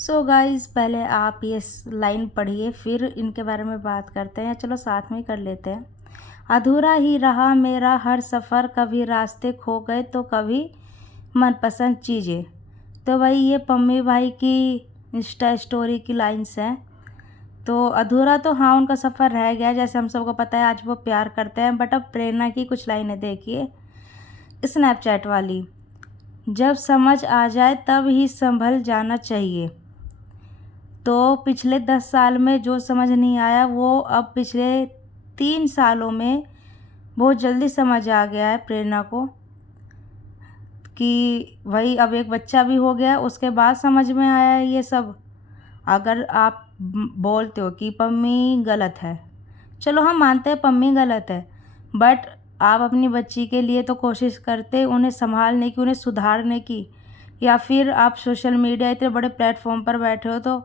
So guys, पहले आप ये लाइन पढ़िए, फिर इनके बारे में बात करते हैं। चलो साथ में ही कर लेते हैं। अधूरा ही रहा मेरा हर सफ़र, कभी रास्ते खो गए तो कभी मनपसंद चीज़ें। तो भाई ये पम्मी भाई की इंस्टा स्टोरी की लाइन्स हैं। तो अधूरा तो हाँ उनका सफ़र रह गया, जैसे हम सबको पता है आज वो प्यार करते हैं। बट अब प्रेरणा की कुछ लाइनें देखिए, स्नैपचैट वाली। जब समझ आ जाए तब ही संभल जाना चाहिए। तो पिछले 10 साल में जो समझ नहीं आया वो अब पिछले 3 सालों में बहुत जल्दी समझ आ गया है प्रेरणा को, कि भाई अब एक बच्चा भी हो गया, उसके बाद समझ में आया है ये सब। अगर आप बोलते हो कि पम्मी गलत है, चलो हम मानते हैं पम्मी गलत है, बट आप अपनी बच्ची के लिए तो कोशिश करते उन्हें संभालने की, उन्हें सुधारने की। या फिर आप सोशल मीडिया इतने बड़े प्लेटफॉर्म पर बैठे हो तो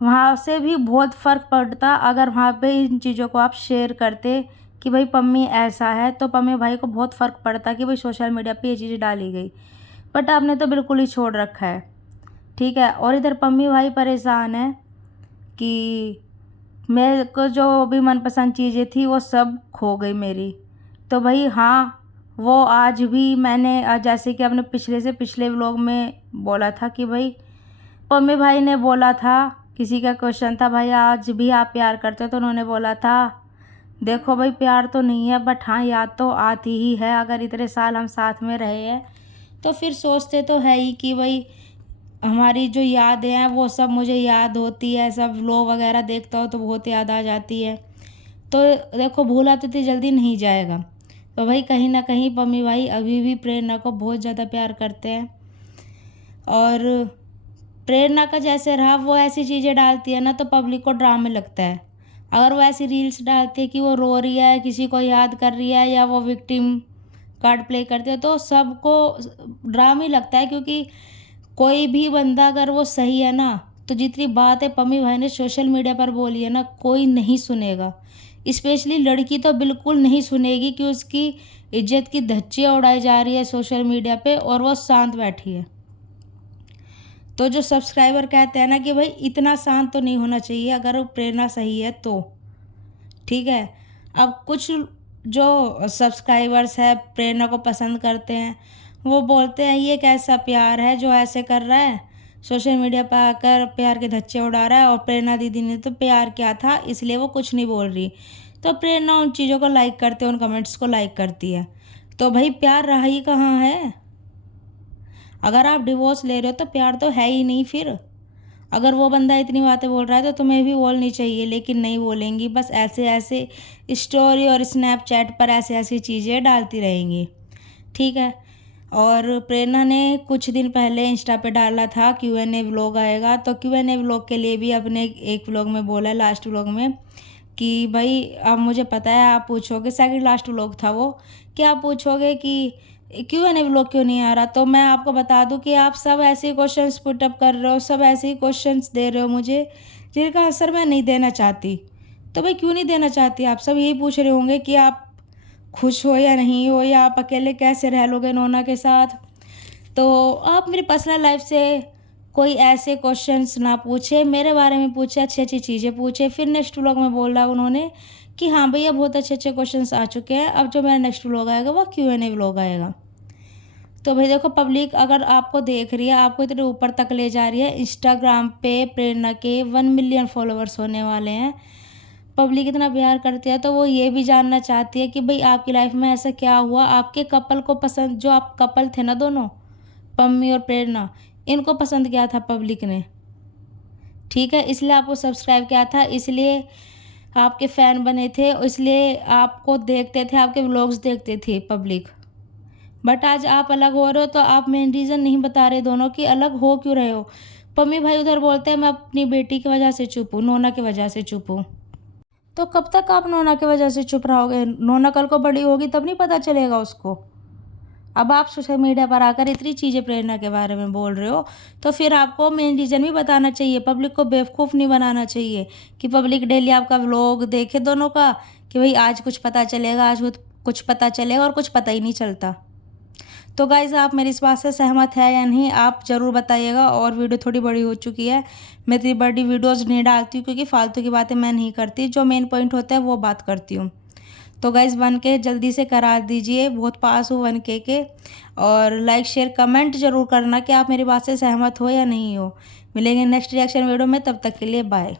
वहाँ से भी बहुत फ़र्क पड़ता अगर वहाँ पे इन चीज़ों को आप शेयर करते कि भाई पम्मी ऐसा है, तो पम्मी भाई को बहुत फ़र्क पड़ता कि भाई सोशल मीडिया पे ये चीज़ डाली गई। बट आपने तो बिल्कुल ही छोड़ रखा है, ठीक है। और इधर पम्मी भाई परेशान है कि मेरे को जो भी मनपसंद चीज़ें थी वो सब खो गई मेरी। तो भाई हाँ, वो आज भी मैंने जैसे कि आपने पिछले से पिछले व्लॉग में बोला था कि भाई पम्मी भाई ने बोला था, किसी का क्वेश्चन था भाई आज भी आप प्यार करते हो, तो उन्होंने बोला था देखो भाई प्यार तो नहीं है बट हाँ याद तो आती ही है। अगर इतने साल हम साथ में रहे हैं तो फिर सोचते तो है ही कि भाई हमारी जो यादें हैं वो सब मुझे याद होती है, सब व्लॉग वगैरह देखता हो तो बहुत याद आ जाती है। तो देखो भूला तो इतनी जल्दी नहीं जाएगा। तो भाई कहीं ना कहीं पम्मी भाई अभी भी प्रेरणा को बहुत ज़्यादा प्यार करते हैं। और प्रेरणा का जैसे रहा, वो ऐसी चीज़ें डालती है ना तो पब्लिक को ड्रामे लगता है। अगर वो ऐसी रील्स डालती है कि वो रो रही है, किसी को याद कर रही है, या वो विक्टिम कार्ड प्ले करती है, तो सबको ड्रामे लगता है। क्योंकि कोई भी बंदा अगर वो सही है ना, तो जितनी बात है पम्मी भाई ने सोशल मीडिया पर बोली है ना, कोई नहीं सुनेगा। स्पेशली लड़की तो बिल्कुल नहीं सुनेगी कि उसकी इज्जत की धज्जियाँ उड़ाई जा रही है सोशल मीडिया पे और वो शांत बैठी है। तो जो सब्सक्राइबर कहते हैं ना कि भाई इतना शांत तो नहीं होना चाहिए अगर वो प्रेरणा सही है तो, ठीक है। अब कुछ जो सब्सक्राइबर्स है प्रेरणा को पसंद करते हैं, वो बोलते हैं ये कैसा प्यार है जो ऐसे कर रहा है, सोशल मीडिया पर आकर प्यार के धच्चे उड़ा रहा है। और प्रेरणा दीदी ने तो प्यार किया था इसलिए वो कुछ नहीं बोल रही। तो प्रेरणा उन चीज़ों को लाइक करते हैं, उन कमेंट्स को लाइक करती है। तो भाई प्यार रहा ही कहाँ है? अगर आप डिवोर्स ले रहे हो तो प्यार तो है ही नहीं फिर। अगर वो बंदा इतनी बातें बोल रहा है तो तुम्हें भी बोलनी चाहिए, लेकिन नहीं बोलेंगी। बस ऐसे ऐसे स्टोरी और स्नैपचैट पर ऐसे ऐसी चीज़ें डालती रहेंगी, ठीक है। और प्रेरणा ने कुछ दिन पहले इंस्टा पे डाला था Q&A व्लॉग आएगा, तो Q&A व्लॉग के लिए भी अपने एक व्लॉग में बोला है, लास्ट व्लॉग में, कि भाई अब मुझे पता है आप पूछोगे, सेकंड लास्ट व्लॉग था वो, कि आप पूछोगे कि Q&A व्लॉग क्यों नहीं आ रहा। तो मैं आपको बता दूं कि आप सब ऐसे ही क्वेश्चंस पुटअप कर रहे हो, सब ऐसे ही क्वेश्चंस दे रहे हो मुझे जिनका आंसर मैं नहीं देना चाहती। तो भाई क्यों नहीं देना चाहती? आप सब यही पूछ रहे होंगे कि आप खुश हो या नहीं हो, या आप अकेले कैसे रह लोगे नोना के साथ। तो आप मेरी पर्सनल लाइफ से कोई ऐसे क्वेश्चंस ना पूछे, मेरे बारे में पूछे, अच्छी अच्छी चीज़ें पूछे। फिर नेक्स्ट व्लॉग में बोला उन्होंने कि हाँ भैया बहुत अच्छे अच्छे क्वेश्चंस आ चुके हैं, अब जो मेरा नेक्स्ट व्लॉग आएगा वो Q&A व्लॉग आएगा। तो भाई देखो, पब्लिक अगर आपको देख रही है, आपको इतने ऊपर तक ले जा रही है, इंस्टाग्राम पे प्रेरणा के 1 मिलियन फॉलोअर्स होने वाले हैं, पब्लिक इतना प्यार करती है, तो वो ये भी जानना चाहती है कि भाई आपकी लाइफ में ऐसा क्या हुआ, आपके कपल को पसंद, जो आप कपल थे ना दोनों, पम्मी और प्रेरणा, इनको पसंद किया था पब्लिक ने, ठीक है। इसलिए आपको सब्सक्राइब किया था, इसलिए आपके फ़ैन बने थे, इसलिए आपको देखते थे, आपके व्लॉग्स देखते थे पब्लिक। बट आज आप अलग हो रहे हो तो आप मेन रीज़न नहीं बता रहे दोनों कि अलग हो क्यों रहे हो। पम्मी भाई उधर बोलते हैं मैं अपनी बेटी की वजह से चुप हूँ, नोना की वजह से चुप हूँ। तो कब तक आप नोना की वजह से चुप रहोगे? नोना कल को बड़ी होगी तब नहीं पता चलेगा उसको। अब आप सोशल मीडिया पर आकर इतनी चीज़ें प्रेरणा के बारे में बोल रहे हो, तो फिर आपको मेन रीज़न भी बताना चाहिए, पब्लिक को बेवकूफ़ नहीं बनाना चाहिए कि पब्लिक डेली आपका व्लॉग देखे दोनों का, कि भाई आज कुछ पता चलेगा, आज कुछ पता चलेगा, और कुछ पता ही नहीं चलता। तो गाइज़ आप मेरी इस बात से सहमत है या नहीं, आप ज़रूर बताइएगा। और वीडियो थोड़ी बड़ी हो चुकी है, मैं इतनी बड़ी वीडियोज़ नहीं डालती हूँ क्योंकि फालतू की बातें मैं नहीं करती, जो मेन पॉइंट होता है वो बात करती हूँ। तो गाइज़ 1K जल्दी से करा दीजिए, बहुत पास हूँ 1K के। और लाइक शेयर कमेंट ज़रूर करना कि आप मेरी बात से सहमत हो या नहीं हो। मिलेंगे नेक्स्ट रिएक्शन वीडियो में, तब तक के लिए बाय।